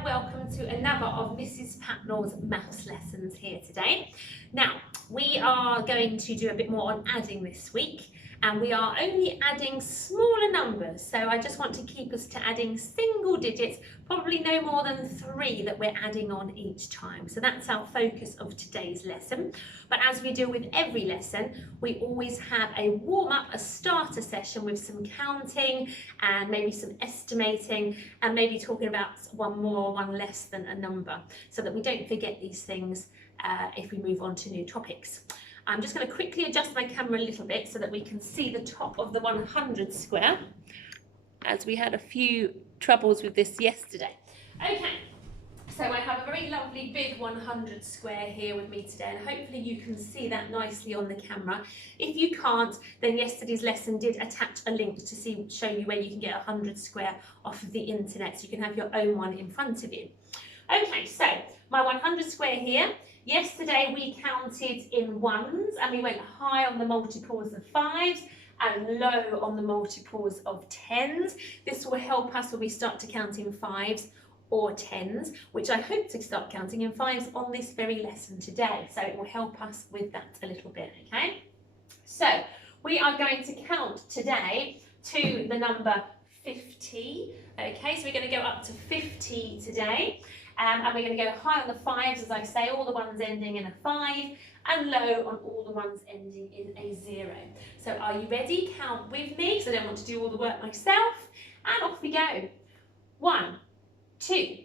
and welcome to another of Mrs. Patnell's maths lessons here today. Now, we are going to do a bit more on adding this week, and we are only adding smaller numbers, so I just want to keep us to adding single digits, probably no more than 3 that we're adding on each time. So that's our focus of today's lesson. But as we do with every lesson, we always have a warm-up, a starter session with some counting and maybe some estimating and maybe talking about one more or one less than a number, so that we don't forget these things if we move on to new topics. I'm just going to quickly adjust my camera a little bit so that we can see the top of the 100 square, as we had a few troubles with this yesterday. Okay, so I have a very lovely big 100 square here with me today, and hopefully you can see that nicely on the camera. If you can't, then yesterday's lesson did attach a link to show you where you can get 100 square off of the internet, so you can have your own one in front of you. Okay, so my 100 square here. Yesterday we counted in ones and we went high on the multiples of 5s and low on the multiples of 10s. This will help us when we start to count in 5s or 10s, which I hope to start counting in 5s on this very lesson today. So it will help us with that a little bit, okay? So we are going to count today to the number 50. Okay, so we're going to go up to 50 today. And we're going to go high on the 5s, as I say, all the ones ending in a 5, and low on all the ones ending in a 0. So are you ready? Count with me, because I don't want to do all the work myself. And off we go. 1, 2,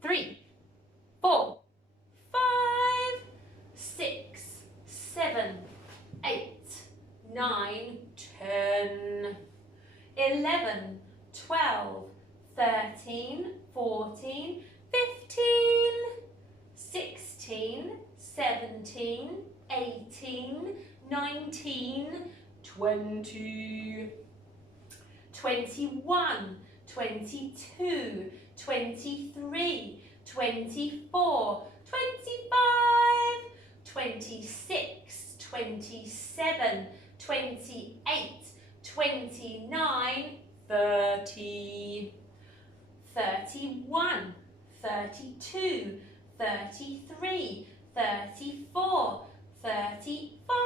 3, 4, 5, 6, 7, 8, 9, 10, 11, 12, 13, 14, 15, 16, 17, 18, 19, 20, 21, 22, 23, 24, 25, 26, 27, 28, 29, 30, 31, 32, 33, 34, 35,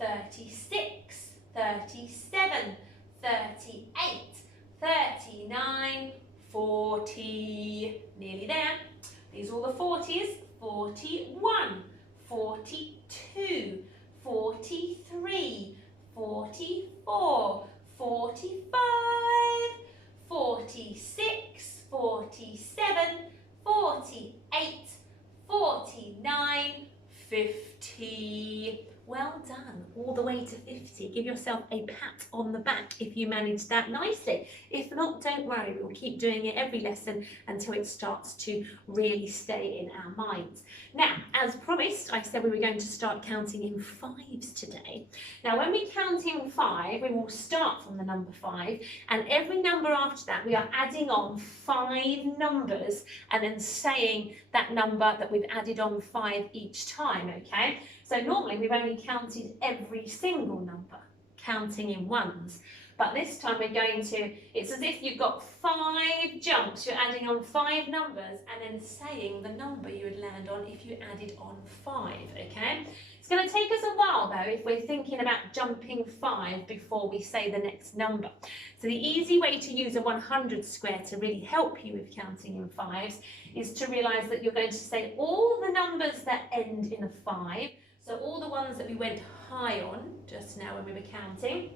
36, 37, 38, 39, 40. Nearly there. These are all the 40s. 41, 42, 43, 44, 45, 46, 47, 48, 49, 50. Well done, all the way to 50. Give yourself a pat on the back if you managed that nicely. If not, don't worry, we'll keep doing it every lesson until it starts to really stay in our minds. Now, as promised, I said we were going to start counting in 5s today. Now, when we count in 5, we will start from the number 5, and every number after that, we are adding on 5 numbers and then saying that number that we've added on 5 each time, okay? So normally we've only counted every single number, counting in ones. But this time we're going to, it's as if you've got 5 jumps, you're adding on 5 numbers and then saying the number you would land on if you added on 5, okay? It's going to take us a while though if we're thinking about jumping 5 before we say the next number. So the easy way to use a 100 square to really help you with counting in 5s is to realise that you're going to say all the numbers that end in a 5, so all the ones that we went high on just now when we were counting,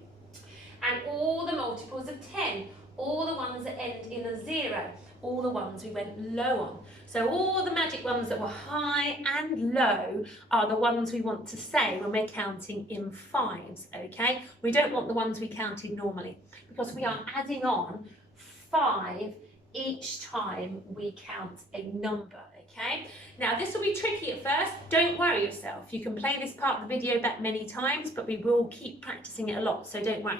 and all the multiples of 10, all the ones that end in a 0, all the ones we went low on. So all the magic ones that were high and low are the ones we want to say when we're counting in 5s, okay? We don't want the ones we counted normally, because we are adding on 5 each time we count a number, okay? Now this will be tricky at first. Don't worry yourself. You can play this part of the video back many times, but we will keep practicing it a lot, so don't worry.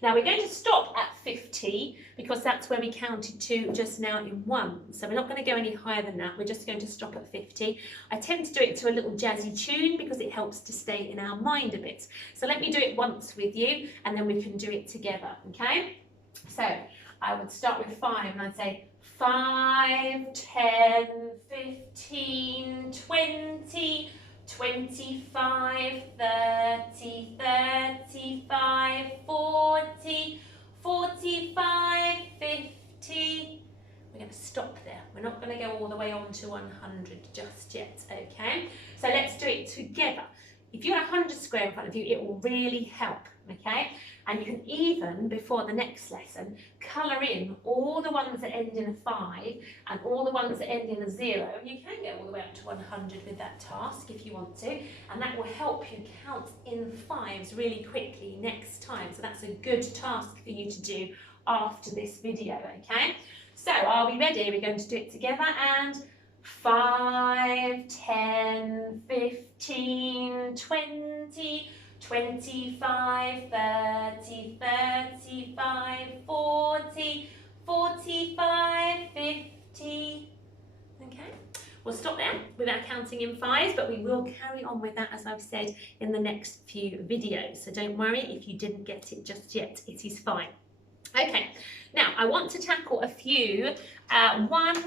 Now we're going to stop at 50 because that's where we counted to just now in ones. So we're not going to go any higher than that. We're just going to stop at 50. I tend to do it to a little jazzy tune because it helps to stay in our mind a bit. So let me do it once with you and then we can do it together, okay? So I would start with 5 and I'd say 5, 10, 15, 20, 25, 30, 35, 40, 45, 50. We're going to stop there. We're not going to go all the way on to 100 just yet, okay? So let's do it together. If you have 100 square in front of you, it will really help, okay? And you can even, before the next lesson, colour in all the ones that end in a 5 and all the ones that end in a 0. And you can go all the way up to 100 with that task if you want to. And that will help you count in 5s really quickly next time. So that's a good task for you to do after this video, okay? So are we ready? We're going to do it together, and 5, 10, 15, 20, 25, 30, 35, 40, 45, 50. Okay, we'll stop there without counting in 5s, but we will carry on with that, as I've said, in the next few videos. So don't worry if you didn't get it just yet, it is fine. Okay, now I want to tackle a few one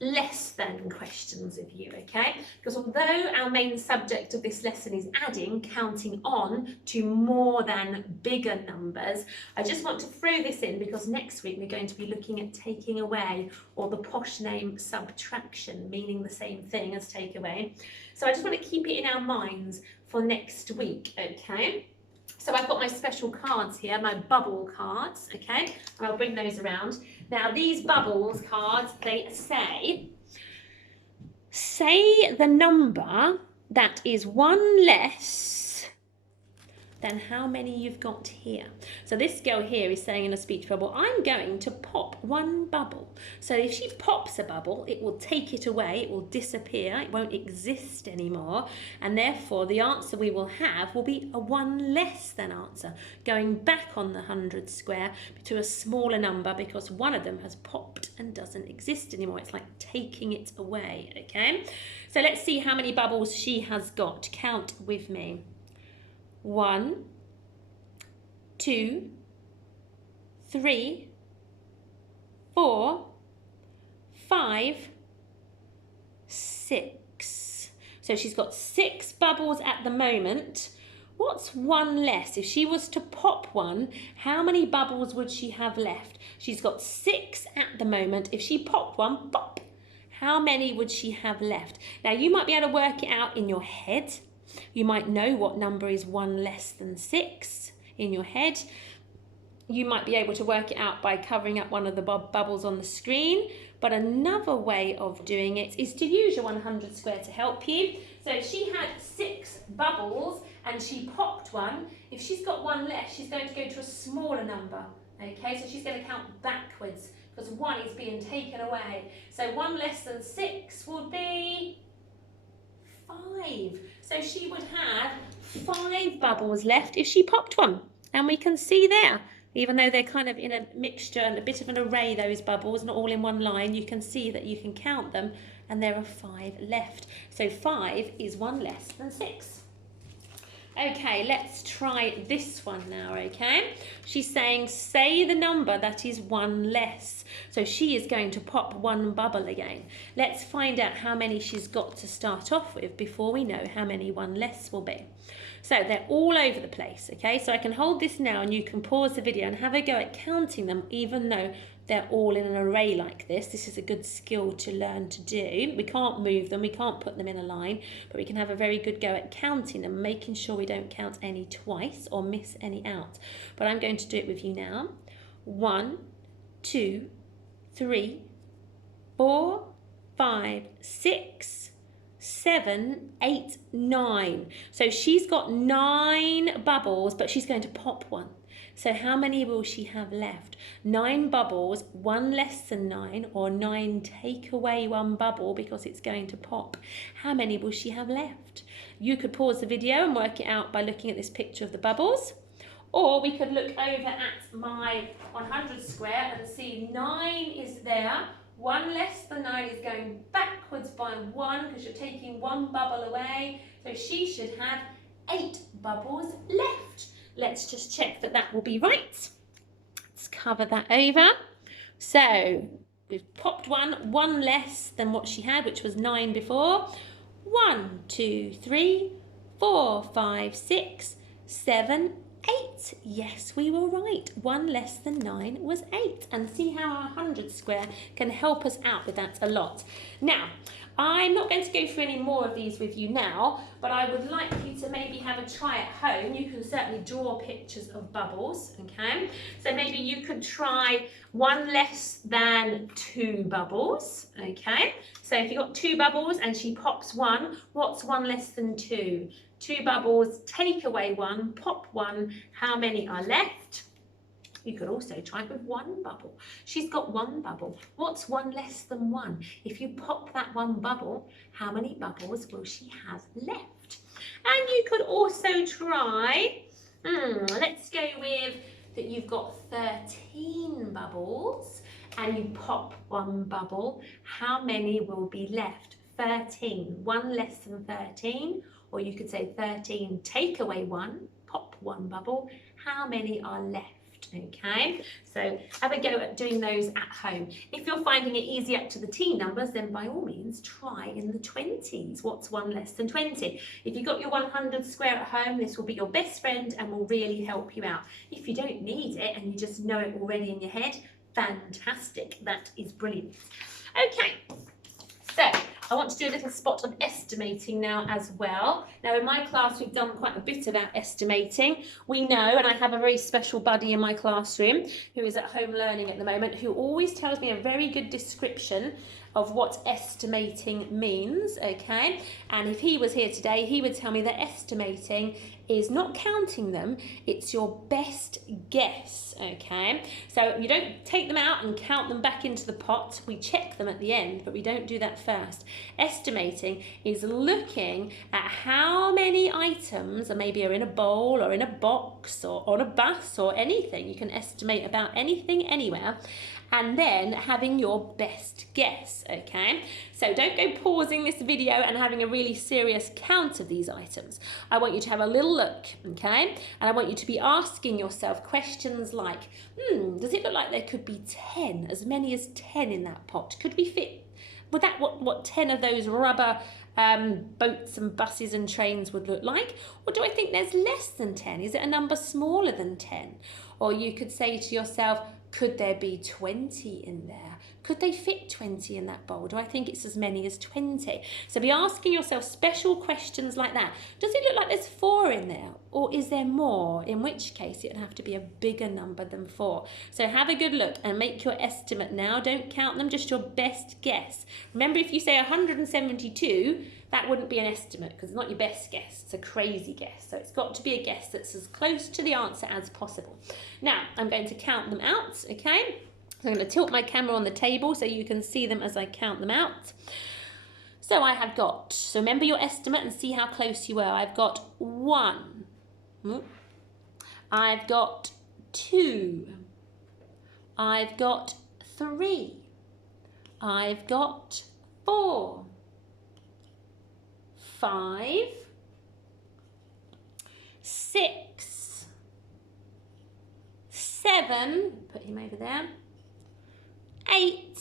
less than questions of you, okay? Because although our main subject of this lesson is adding, counting on to more than bigger numbers, I just want to throw this in because next week we're going to be looking at taking away, or the posh name subtraction, meaning the same thing as take away. So I just want to keep it in our minds for next week, okay? So I've got my special cards here, my bubble cards, okay? And I'll bring those around. Now these bubbles cards, they say the number that is one less than how many you've got here. So this girl here is saying in a speech bubble, I'm going to pop one bubble. So if she pops a bubble, it will take it away, it will disappear, it won't exist anymore, and therefore the answer we will have will be a one less than answer, going back on the 100 square to a smaller number because one of them has popped and doesn't exist anymore. It's like taking it away, okay? So let's see how many bubbles she has got. Count with me. 1, 2, 3, 4, 5, 6. So she's got 6 bubbles at the moment. What's one less? If she was to pop one, how many bubbles would she have left? She's got 6 at the moment. If she popped one, pop, how many would she have left? Now you might be able to work it out in your head. You might know what number is 1 less than 6 in your head. You might be able to work it out by covering up one of the bubbles on the screen. But another way of doing it is to use your 100 square to help you. So if she had 6 bubbles and she popped one, if she's got 1 less, she's going to go to a smaller number. Okay, so she's going to count backwards because 1 is being taken away. So 1 less than 6 would be 5. So she would have 5 bubbles left if she popped one. And we can see there, even though they're kind of in a mixture and a bit of an array, those bubbles, not all in one line, you can see that you can count them and there are 5 left. So 5 is 1 less than 6. Okay, let's try this one now, okay? She's saying, say the number that is 1 less. So she is going to pop 1 bubble again. Let's find out how many she's got to start off with before we know how many 1 less will be. So they're all over the place, okay? So I can hold this now and you can pause the video and have a go at counting them, even though they're all in an array like this. This is a good skill to learn to do. We can't move them, we can't put them in a line, but we can have a very good go at counting them, making sure we don't count any twice or miss any out. But I'm going to do it with you now. 1, 2, 3, 4, 5, 6, 7, 8, 9. So she's got 9 bubbles, but she's going to pop one. So how many will she have left? 9 bubbles, 1 less than 9, or 9 take away 1 bubble because it's going to pop. How many will she have left? You could pause the video and work it out by looking at this picture of the bubbles. Or we could look over at my 100 square and see 9 is there. 1 less than 9 is going backwards by 1 because you're taking 1 bubble away. So she should have 8 bubbles left. Let's just check that that will be right. Let's cover that over. So We've popped one less than what she had, which was 9 before. 1, 2, 3, 4, 5, 6, 7, 8. Yes, we were right. 1 less than 9 was 8. And see how our 100 square can help us out with that a lot. Now, I'm not going to go through any more of these with you now, but I would like you to maybe have a try at home. You can certainly draw pictures of bubbles, okay? So maybe you could try 1 less than 2 bubbles, okay? So if you've got 2 bubbles and she pops 1, what's 1 less than 2? 2 bubbles, take away 1, pop 1, how many are left? You could also try with 1 bubble. She's got 1 bubble. What's 1 less than 1? If you pop that 1 bubble, how many bubbles will she have left? And you could also try, let's go with that you've got 13 bubbles and you pop 1 bubble. How many will be left? 13. 1 less than 13. Or you could say 13, take away 1, pop 1 bubble. How many are left? Okay, so have a go at doing those at home. If you're finding it easy up to the T numbers, then by all means try in the 20s. What's 1 less than 20? If you've got your 100 square at home, this will be your best friend and will really help you out. If you don't need it and you just know it already in your head, fantastic. That is brilliant. Okay, so I want to do a little spot of estimating now as well. Now in my class we've done quite a bit about estimating. We know, and I have a very special buddy in my classroom who is at home learning at the moment, who always tells me a very good description of what estimating means, okay? And if he was here today, he would tell me that estimating is not counting them, it's your best guess, okay? So you don't take them out and count them back into the pot. We check them at the end, but we don't do that first. Estimating is looking at how many items maybe are in a bowl or in a box or on a bus or anything. You can estimate about anything anywhere, and then having your best guess, okay? So don't go pausing this video and having a really serious count of these items. I want you to have a little look, okay? And I want you to be asking yourself questions like, does it look like there could be 10, as many as 10 in that pot? Could we fit, would that what 10 of those rubber boats and buses and trains would look like? Or do I think there's less than 10? Is it a number smaller than 10? Or you could say to yourself, could there be 20 in there? Could they fit 20 in that bowl? Do I think it's as many as 20? So be asking yourself special questions like that. Does it look like there's 4 in there? Or is there more? In which case it would have to be a bigger number than 4. So have a good look and make your estimate now. Don't count them, just your best guess. Remember, if you say 172, that wouldn't be an estimate because it's not your best guess. It's a crazy guess. So it's got to be a guess that's as close to the answer as possible. Now, I'm going to count them out, okay? I'm going to tilt my camera on the table so you can see them as I count them out. So I have got, so remember your estimate and see how close you were. I've got 1. I've got 2. I've got 3. I've got 4. 5. 6. 7. Put him over there. 8,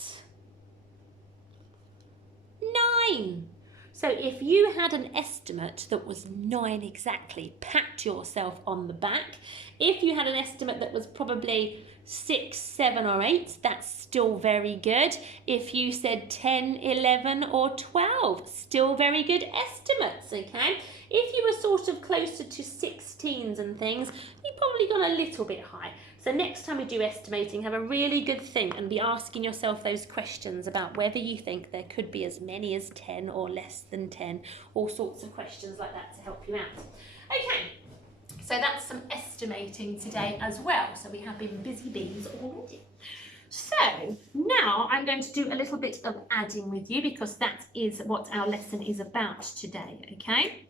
9. So if you had an estimate that was 9 exactly, pat yourself on the back. If you had an estimate that was probably 6, 7 or 8, that's still very good. If you said 10, 11 or 12, still very good estimates, okay? If you were sort of closer to 16s and things, you've probably gone a little bit high. So next time we do estimating, have a really good think and be asking yourself those questions about whether you think there could be as many as 10 or less than 10, all sorts of questions like that to help you out. Okay, so that's some estimating today as well. So we have been busy bees already. So now I'm going to do a little bit of adding with you because that is what our lesson is about today, okay?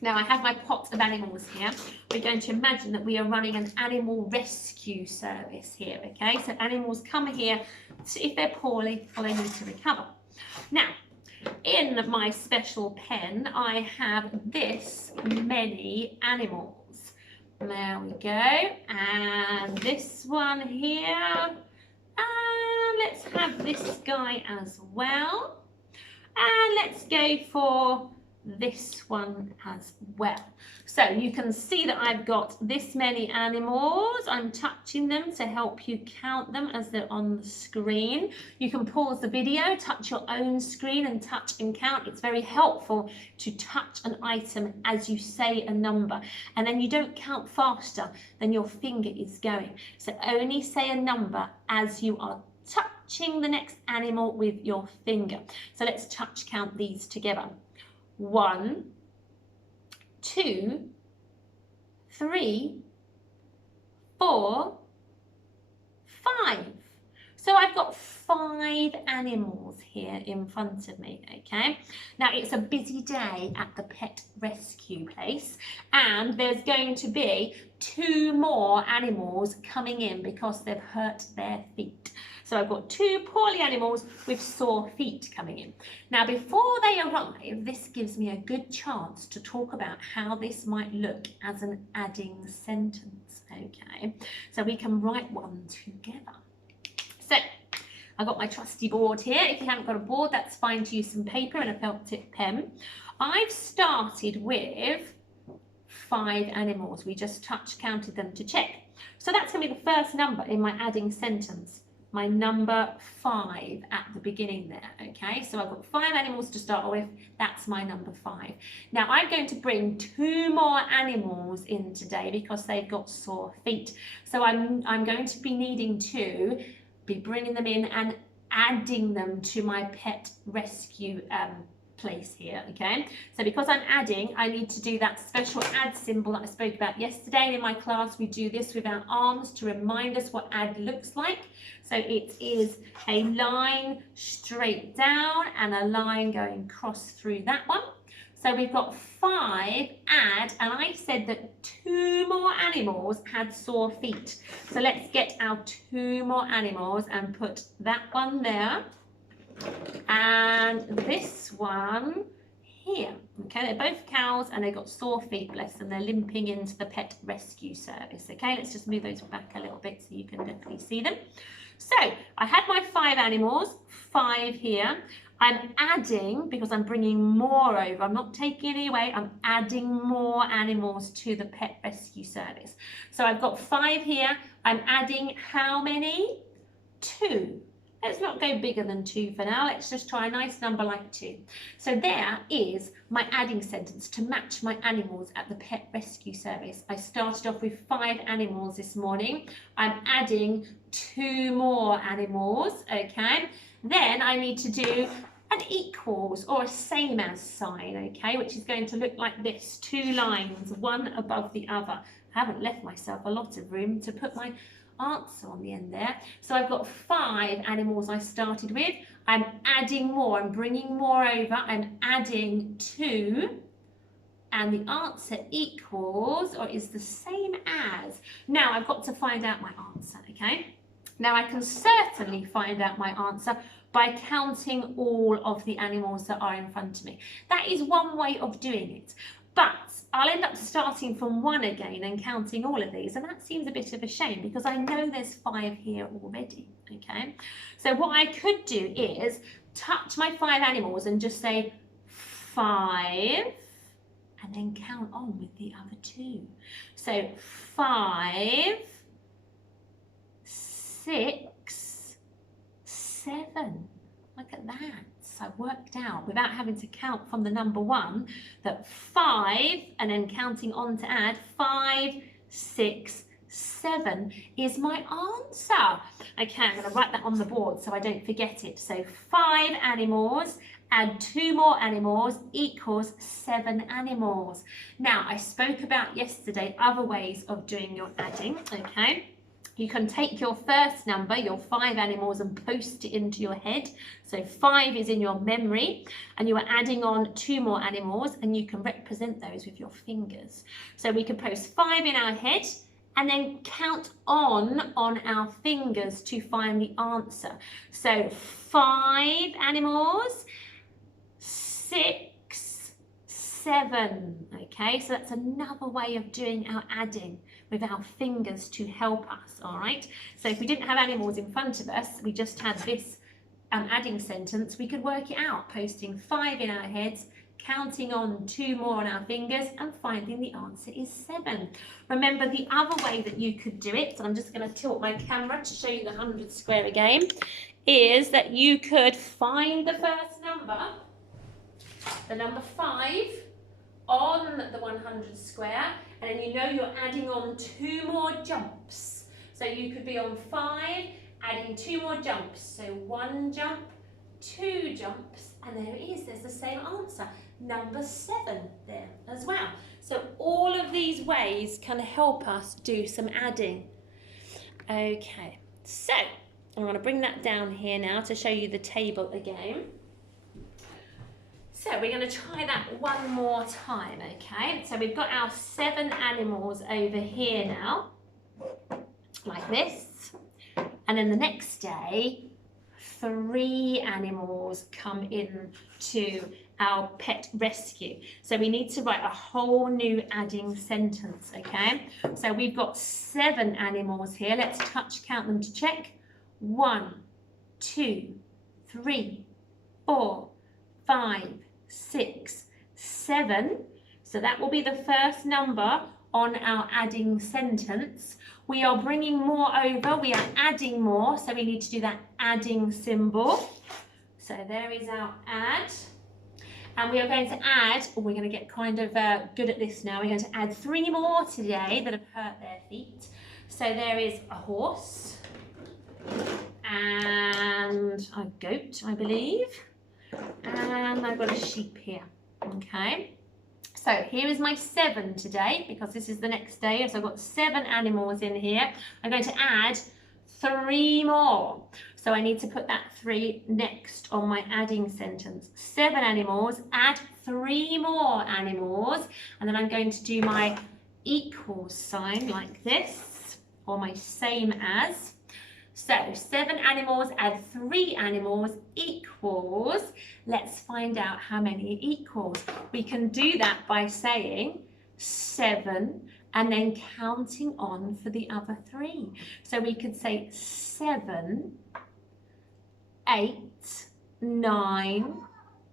Now I have my pot of animals here. We're going to imagine that we are running an animal rescue service here, okay? So animals come here if they're poorly or they need to recover. Now, in my special pen, I have this many animals. There we go. And this one here. And And let's have this guy as well. And let's go for this one as well. So you can see that I've got this many animals. I'm touching them to help you count them as they're on the screen. You can pause the video, touch your own screen and touch and count. It's very helpful to touch an item as you say a number, and then you don't count faster than your finger is going. So only say a number as you are touching the next animal with your finger. So let's touch count these together. 1, 2, 3, 4, 5. So I've got 5 animals here in front of me, okay? Now it's a busy day at the pet rescue place, and there's going to be 2 more animals coming in because they've hurt their feet. So I've got 2 poorly animals with sore feet coming in. Now before they arrive, this gives me a good chance to talk about how this might look as an adding sentence, okay? So we can write one together. So I've got my trusty board here. If you haven't got a board, that's fine to use some paper and a felt tip pen. I've started with 5 animals. We just counted them to check. So that's going to be the first number in my adding sentence. My number 5 at the beginning there, okay? So I've got 5 animals to start with. That's my number 5. Now I'm going to bring 2 more animals in today because they've got sore feet. So I'm going to be needing to be bringing them in and adding them to my pet rescue place here, okay? So because I'm adding, I need to do that special add symbol that I spoke about yesterday. And in my class, we do this with our arms to remind us what add looks like. So it is a line straight down and a line going cross through that one. So we've got 5 add, and I said that 2 more animals had sore feet. So let's get our 2 more animals and put that one there and this one here. Okay, they're both cows and they've got sore feet, bless them. They're limping into the pet rescue service. Okay, let's just move those back a little bit so you can definitely see them. So I had my 5 animals, 5 here. I'm adding, because I'm bringing more over, I'm not taking any away, I'm adding more animals to the pet rescue service. So I've got 5 here, I'm adding how many? 2. Let's not go bigger than 2 for now, let's just try a nice number like 2. So there is my adding sentence to match my animals at the pet rescue service. I started off with 5 animals this morning, I'm adding 2 more animals, okay? Then I need to do an equals or a same as sign, okay, which is going to look like this, 2 lines, one above the other. I haven't left myself a lot of room to put my answer on the end there. So I've got 5 animals I started with. I'm adding more, I'm bringing more over, I'm adding 2, and the answer equals or is the same as. Now I've got to find out my answer, okay? Now I can certainly find out my answer by counting all of the animals that are in front of me. That is one way of doing it. But I'll end up starting from 1 again and counting all of these, and that seems a bit of a shame because I know there's 5 here already, okay? So what I could do is touch my 5 animals and just say 5 and then count on with the other 2. So 5, 6, 7. Look at that. So I worked out without having to count from the number 1 that 5 and then counting on to add 5, 6, 7 is my answer. Okay, I'm going to write that on the board so I don't forget it. So 5 animals, add 2 more animals equals 7 animals. Now I spoke about yesterday other ways of doing your adding, okay? You can take your first number, your 5 animals, and post it into your head. So 5 is in your memory, and you are adding on 2 more animals, and you can represent those with your fingers. So we can post 5 in our head, and then count on our fingers to find the answer. So 5 animals, 6, 7, Okay, so that's another way of doing our adding with our fingers to help us, all right? So if we didn't have animals in front of us, we just had this adding sentence, we could work it out, posting 5 in our heads, counting on 2 more on our fingers, and finding the answer is 7. Remember, the other way that you could do it, so I'm just going to tilt my camera to show you the 100 square again, is that you could find the first number, the number 5, on the 100 square, and then you know you're adding on 2 more jumps. So you could be on 5, adding 2 more jumps. So 1 jump, 2 jumps, and there it is. There's the same answer. Number 7 there as well. So all of these ways can help us do some adding. Okay, so I'm going to bring that down here now to show you the table again. So we're going to try that one more time, okay? So we've got our 7 animals over here now, like this. And then the next day, 3 animals come in to our pet rescue. So we need to write a whole new adding sentence, okay? So we've got 7 animals here. Let's count them to check. 1, 2, 3, 4, 5, 6, 7. So that will be the first number on our adding sentence. We are bringing more over, we are adding more, so we need to do that adding symbol. So there is our add. And we are going to add, or we're going to get kind of good at this now, we're going to add 3 more today that have hurt their feet. So there is a horse and a goat, I believe. And I've got a sheep here, okay? So here is my 7 today, because this is the next day. So I've got 7 animals in here. I'm going to add 3 more. So I need to put that 3 next on my adding sentence. 7 animals, add 3 more animals. And then I'm going to do my equals sign like this, or my same as. So 7 animals, add 3 animals equals, let's find out how many equals. We can do that by saying 7 and then counting on for the other 3. So we could say 7, 8, 9,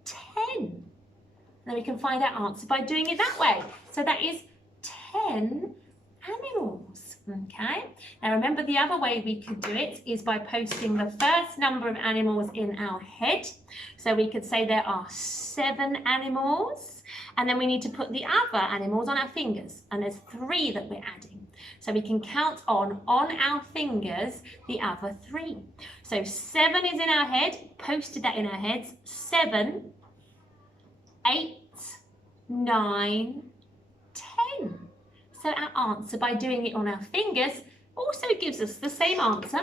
10. Then we can find our answer by doing it that way. So that is 10 animals. Okay, now remember the other way we could do it is by posting the first number of animals in our head. So we could say there are 7 animals, and then we need to put the other animals on our fingers, and there's 3 that we're adding. So we can count on our fingers the other 3. So 7 is in our head, posted that in our heads, 7, 8, 9, 10. So our answer by doing it on our fingers also gives us the same answer,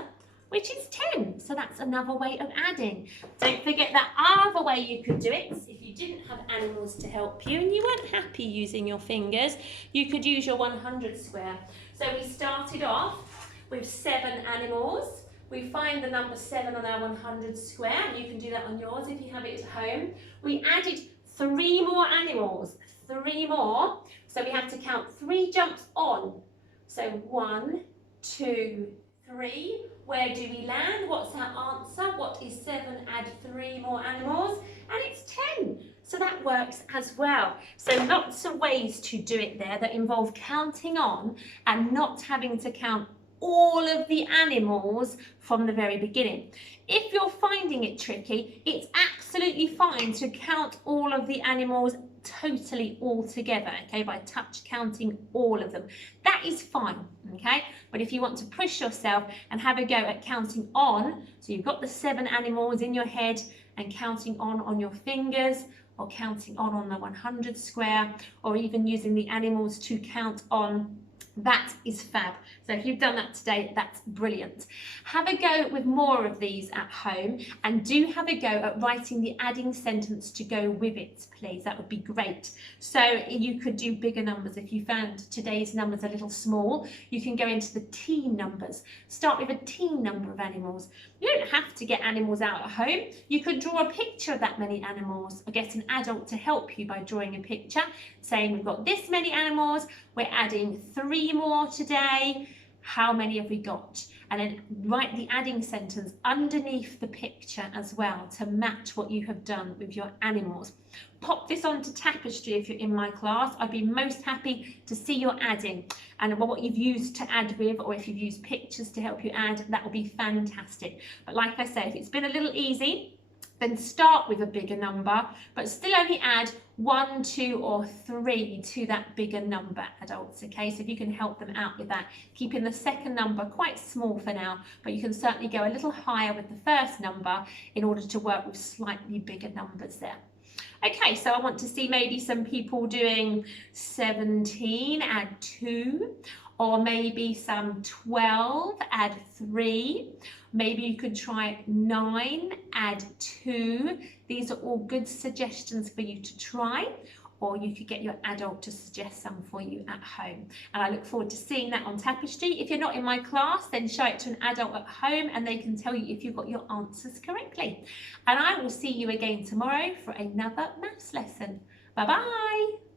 which is 10. So that's another way of adding. Don't forget that other way you could do it. If you didn't have animals to help you and you weren't happy using your fingers, you could use your 100 square. So we started off with 7 animals. We find the number 7 on our 100 square, and you can do that on yours if you have it at home. We added 3 more animals, 3 more. So we have to count 3 jumps on. So 1, 2, 3. Where do we land? What's our answer? What is 7 add 3 more animals? And it's 10. So that works as well. So lots of ways to do it there that involve counting on and not having to count all of the animals from the very beginning. If you're finding it tricky, it's absolutely fine to count all of the animals totally all together, okay, by touch counting all of them. That is fine, okay? But if you want to push yourself and have a go at counting on, so you've got the 7 animals in your head and counting on your fingers, or counting on the 100 square, or even using the animals to count on That is fab. So if you've done that today, that's brilliant. Have a go with more of these at home, and do have a go at writing the adding sentence to go with it, please. That would be great. So you could do bigger numbers. If you found today's numbers a little small, you can go into the teen numbers. Start with a teen number of animals. You don't have to get animals out at home. You could draw a picture of that many animals, or get an adult to help you by drawing a picture, saying we've got this many animals, we're adding 3 more today, how many have we got? And then write the adding sentence underneath the picture as well to match what you have done with your animals. Pop this onto Tapestry if you're in my class. I'd be most happy to see your adding and what you've used to add with, or if you've used pictures to help you add, that will be fantastic. But like I say, if it's been a little easy, then start with a bigger number, but still only add 1, 2, or 3 to that bigger number, adults, okay? So if you can help them out with that, keeping the second number quite small for now, but you can certainly go a little higher with the first number in order to work with slightly bigger numbers there. Okay, so I want to see maybe some people doing 17, add 2, or maybe some 12, add 3. Maybe you could try 9, add 2. These are all good suggestions for you to try, or you could get your adult to suggest some for you at home. And I look forward to seeing that on Tapestry. If you're not in my class, then show it to an adult at home and they can tell you if you've got your answers correctly. And I will see you again tomorrow for another maths lesson. Bye-bye.